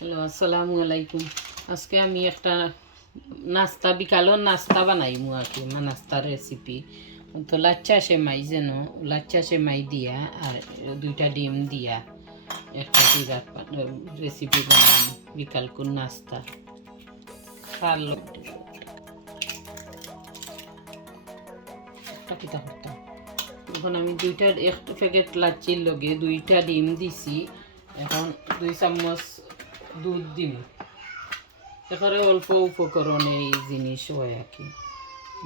Hello, আসসালামু আলাইকুম। আজকে আমি একটা নাস্তা বিকালের নাস্তা বানাইমু আর কি, নাস্তার রেসিপি। তো লাচ্চা সেমাই যেন লাচ্চা সেমাই দিয়া আর 2টা ডিম দিয়া একটা দিবার রেসিপি বানাই বিকালকুর নাস্তা খাল পিঠা করতাম। এখন আমি এক প্যাকেট লাচ্চির লগে 2টা ডিম দিছি। এখন 2 চামচ দুধ দিম। এখানে অল্প উপকরণ এই জিনিস হয় আর কি।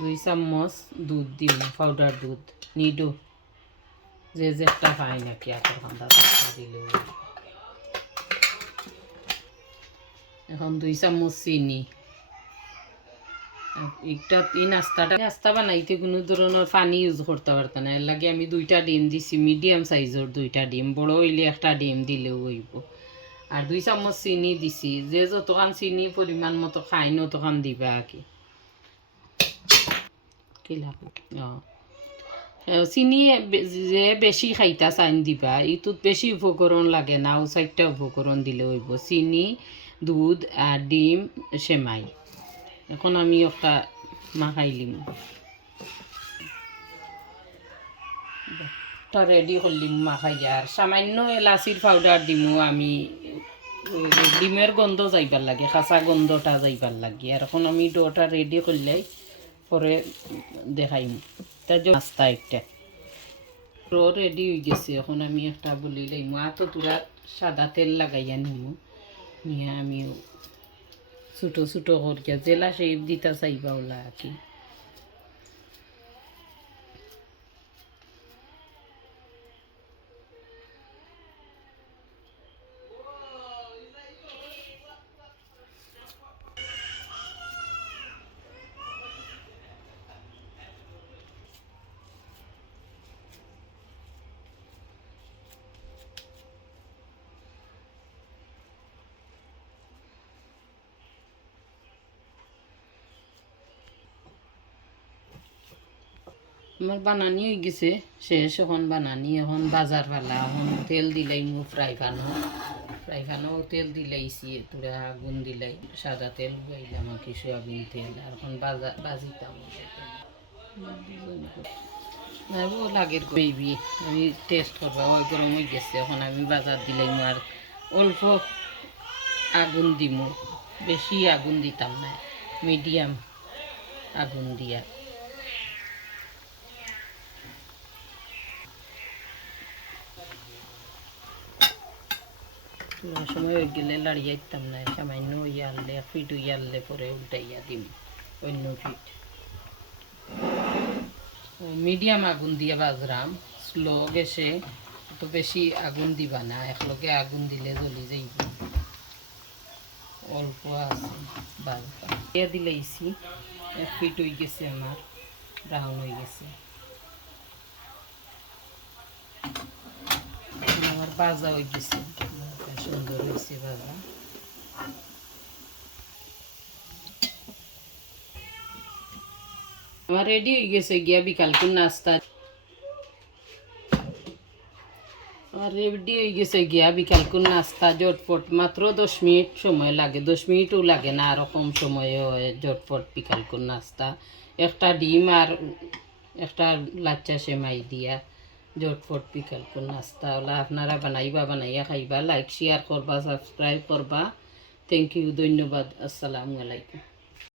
2 চামচ দুধ দিম, পাউডার দুধ নিডো যে যেটা পাই নাকি আতর খান্দা দিলেও। এখন 2 চামচ চিনি। নাস্তা বানাইতে কোনো ধরনের পানি ইউজ করতে পারত না, এর লাগে আমি 2টা ডিম দিছি, মিডিয়াম সাইজের 2টা ডিম, বড় হইলে একটা ডিম দিলেও হইব। আর 2 চামচ চিনি দিছি, যে যতখান চিনি পরিমাণ মতো খাই ততখান দিবা আর কি। চিনি যে বেশি খাইতা চাইন দিবা, ইটোত বেশি উপকরণ লাগে না, 4টা উপকরণ দিলে হইব: চিনি, দুধ আর ডিম, সেমাই। এখন আমি একটা মাখাইলিম, রেডি করলিম মাখাই। আর সামান্য এলাচির পাউডার দিমু আমি, ডিমের গন্ধ যাইবার লাগে, কাঁচা গন্ধটা যাইবার লাগে। আর এখন আমি ডোটা রেডি করলে পরে দেখাইম। তার জন্য নাস্তা একটা রেডি হয়ে গেছে। এখন আমি একটা বলি লাইমু, তো তোরা সাদা তেল লাগাইয়া নিমু, নিয়ে আমি ছোটো ছোটো করিয়া জেলা শেপ দিতা চাইবা ওলা আর কি। আমার বানানি হয়ে গেছে শেষ। এখন বানানি, এখন বাজার পালা। এখন তেল দিলাই মু ফ্রাই প্যানও তেল দিলাইছি, তোরা আগুন দিলাই, সাদা তেল বইলাম আর কি, সয়াবিন তেল। আর এখন বাজিতাম লাগের বেবি, আমি টেস্ট করবা। ওই গরম হয়ে গেছে, এখন আমি বাজার দিলাইম। আর অল্প আগুন দিমু, বেশি আগুন দিতাম না, মিডিয়াম আগুন দিয়া। সময় হয়ে গেলে লাড়িয়ে দিতাম না, সামান্য ইয়ারলে ফিট ইয়ারলে পরে উল্টাইয়া দিম অন্য ফিট। মিডিয়াম আগুন দিয়ে বাজরাম, স্লো গ্যাসে তো বেশি আগুন দিবা না, একলগে আগুন দিলে জ্বলি যাইব। অল্প আছে বাজবা দিয়ে দিলেইছি। এক ফিট হয়ে গেছে, আমার ব্রাউন হয়ে গেছে। আমার ভাজা হয়ে গেছে, সুন্দর হয়েছে ভাজা। আমার রেডি হয়ে গেছে গিয়া বিকালকুর নাস্তা। জটপট, মাত্র 10 মিনিট সময় লাগে, 10 মিনিটও লাগে না, আরও কম সময়ে হয় জটপট বিকালকুর নাস্তা। একটা ডিম আর একটা লাচ্চা সেমাই দিয়া জটপট বিকালকুর নাস্তা ওলা। আপনারা বানাইয়া খাইবা, লাইক শেয়ার করবা, সাবস্ক্রাইব করবা। থ্যাংক ইউ, ধন্যবাদ। আসসালামু আলাইকুম।